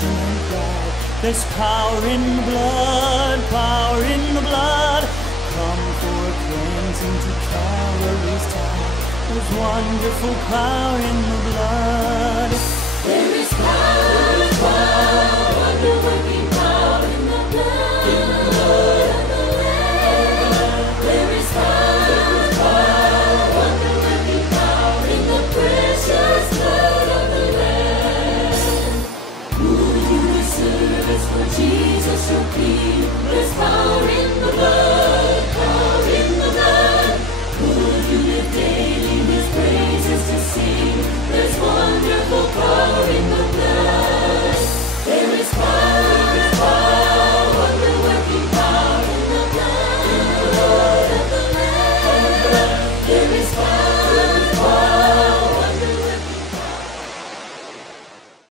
passion and pride. There's power in the blood, power in the blood. Come for a cleansing to Calvary's tide. There's wonderful power in the blood. There is